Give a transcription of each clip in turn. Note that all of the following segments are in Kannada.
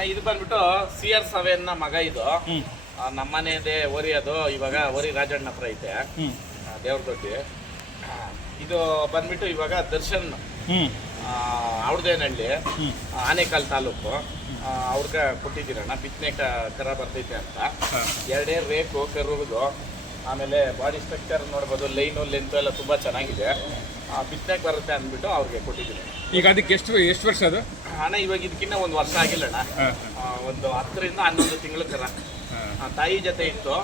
ಅಣ್ಣ ಇದು ಬಂದ್ಬಿಟ್ಟು CR7 ಮಗ ಇದು. ನಮ್ಮನೆಯದೇ ಓರಿ, ಅದು ಇವಾಗ ಓರಿ ರಾಜಣ್ಣ ಹತ್ರ ಐತೆ, ದೇವ್ರ ದೊಡ್ಡಿ. ಇದು ಬಂದ್ಬಿಟ್ಟು ಇವಾಗ ದರ್ಶನ್ ಅವ್ರದೇನಹಳ್ಳಿ, ಆನೇಕಲ್ ತಾಲೂಕು, ಅವ್ರಿಗೆ ಕೊಟ್ಟಿದ್ದೀರಣ್ಣ. ಬಿತ್ತನೆ ಕರ ಬರ್ತೈತೆ ಅಂತ. ಎರಡೇ ರೇಕು ಕರುವುದು. ಆಮೇಲೆ ಬಾಡಿ ಸ್ಟ್ರಕ್ಚರ್ ನೋಡ್ಬೋದು, ಲೈನು ಲೆಂತ್ ಎಲ್ಲ ತುಂಬ ಚೆನ್ನಾಗಿದೆ. ಬಿತ್ತನೆಗೆ ಬರುತ್ತೆ ಅಂದ್ಬಿಟ್ಟು ಅವ್ರಿಗೆ ಕೊಟ್ಟಿದ್ದೀನಿ. ಈಗ ಅದಕ್ಕೆ ಎಷ್ಟು ವರ್ಷ ಅದು ಅಣ್ಣ? ಇವಾಗ ಇದಕ್ಕಿಂತ ಒಂದು ವರ್ಷ ಆಗಿಲ್ಲಣ್ಣ, ಒಂದು 10 ರಿಂದ 11 ತಿಂಗಳ ಕರ. ತಾಯಿ ಜೊತೆ ಇತ್ತು,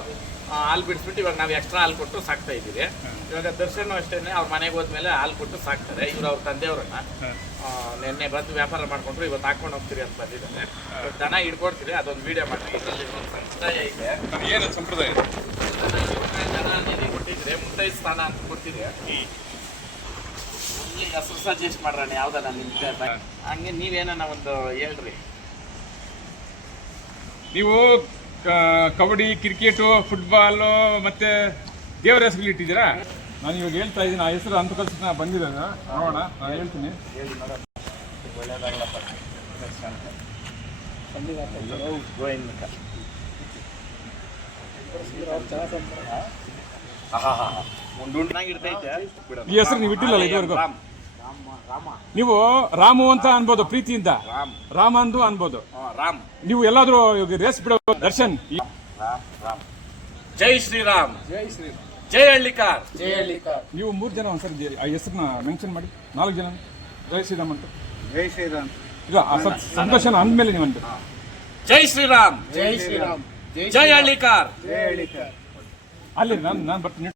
ಹಾಲು ಬಿಡಿಸ್ಬಿಟ್ಟು ಇವಾಗ ನಾವು ಎಕ್ಸ್ಟ್ರಾ ಹಾಲು ಕೊಟ್ಟು ಸಾಕ್ತಾ ಇದ್ದೀವಿ. ಇವಾಗ ದರ್ಶನ್ ಅಷ್ಟೇನೆ, ಅವ್ರ ಮನೆಗೆ ಹೋದ್ಮೇಲೆ ಹಾಲು ಕೊಟ್ಟು ಸಾಕ್ತಾರೆ. ಇವ್ರು ಅವ್ರ ತಂದೆಯವ್ರನ್ನ ನಿನ್ನೆ ಬಂದು ವ್ಯಾಪಾರ ಮಾಡ್ಕೊಂಡ್ರು, ಇವತ್ತು ಹಾಕೊಂಡು ಹೋಗ್ತೀರಿ ಅಂತ ಬಂದಿದ್ದಾನೆ. ದನ ಹಿಡ್ಕೊಡ್ತೀರಿ, ಅದೊಂದು ವಿಡಿಯೋ ಮಾಡ್ರಿ. ಇದರಲ್ಲಿ ಒಂದು ಸಂಪ್ರದಾಯ ಇದೆ. ಏನು ಸಂಪ್ರದಾಯ? ದನ ನೀರಿಗೆ ಕೊಟ್ಟಿದ್ರೆ ಮುತ್ತೈದು ಸ್ಥಾನ ಅಂತ ಕೊಡ್ತೀರಿ. ಈಗ ಹಸಿರು ಸಜೆಸ್ಟ್ ಮಾಡ್ರಣ್ಣ, ಯಾವ್ದನ ನಿಮ್ಗೆ ಹಂಗೆ ನೀವೇನ ಒಂದು ಹೇಳ್ರಿ. ನೀವು ಕಬಡ್ಡಿ, ಕ್ರಿಕೆಟು, ಫುಟ್ಬಾಲು ಮತ್ತೆ ದೇವರ ಹೆಸರು ಇಟ್ಟಿದ್ದೀರಾ? ನಾನು ಇವಾಗ ಹೇಳ್ತಾ ಇದ್ದೀನಿ, ಆ ಹೆಸರು ಅಂತ ಕಲ್ಸಿ ನಾ ಬಂದಿರೋದು. ನೋಡೋಣ, ನಾನು ಹೇಳ್ತೀನಿ. ಒಳ್ಳೆಯದಾಗಲಪ್ಪ. ಈ ಹೆಸರು ನೀವು ಇಟ್ಟಿಲ್ಲಲ್ಲ ಇದುವರೆಗೂ? ನೀವು ರಾಮು ಅಂತ ಅನ್ಬೋದು, ಪ್ರೀತಿಯಿಂದ ರಾಮ ಅಂದು ಅನ್ಬೋದು. ರಾಮ್. ನೀವು ಎಲ್ಲಾದ್ರೂ ರೇಸ್ ಬಿಡೋ ದರ್ಶನ್. ಜೈ ಶ್ರೀರಾಮ್, ಜೈ ಶ್ರೀರಾಮ್, ಜೈ ಹಳ್ಳಿಕಾರ್, ಜೈ ಹಳ್ಳಿಕಾರ್. ನೀವು 3 ಜನ ಒಂದ್ಸರಿ ಆ ಹೆಸರನ್ನ ಮೆನ್ಷನ್ ಮಾಡಿ. 4 ಜನ ಜೈ ಶ್ರೀರಾಮ್ ಅಂತ. ಜೈ ಶ್ರೀರಾಮ್. ಇಲ್ಲ, ಸಂತೋಷನ ಅಂದ್ಮೇಲೆ ನೀವು ಅಂತ. ಜೈ ಶ್ರೀರಾಮ್, ಜೈ ಶ್ರೀರಾಮ್, ಜೈ ಹಳ್ಳಿಕಾರ್, ಜೈ ಹಳ್ಳಿಕಾರ್. ಅಲ್ಲಿ ನಾನು ಬರ್ತೀನಿ.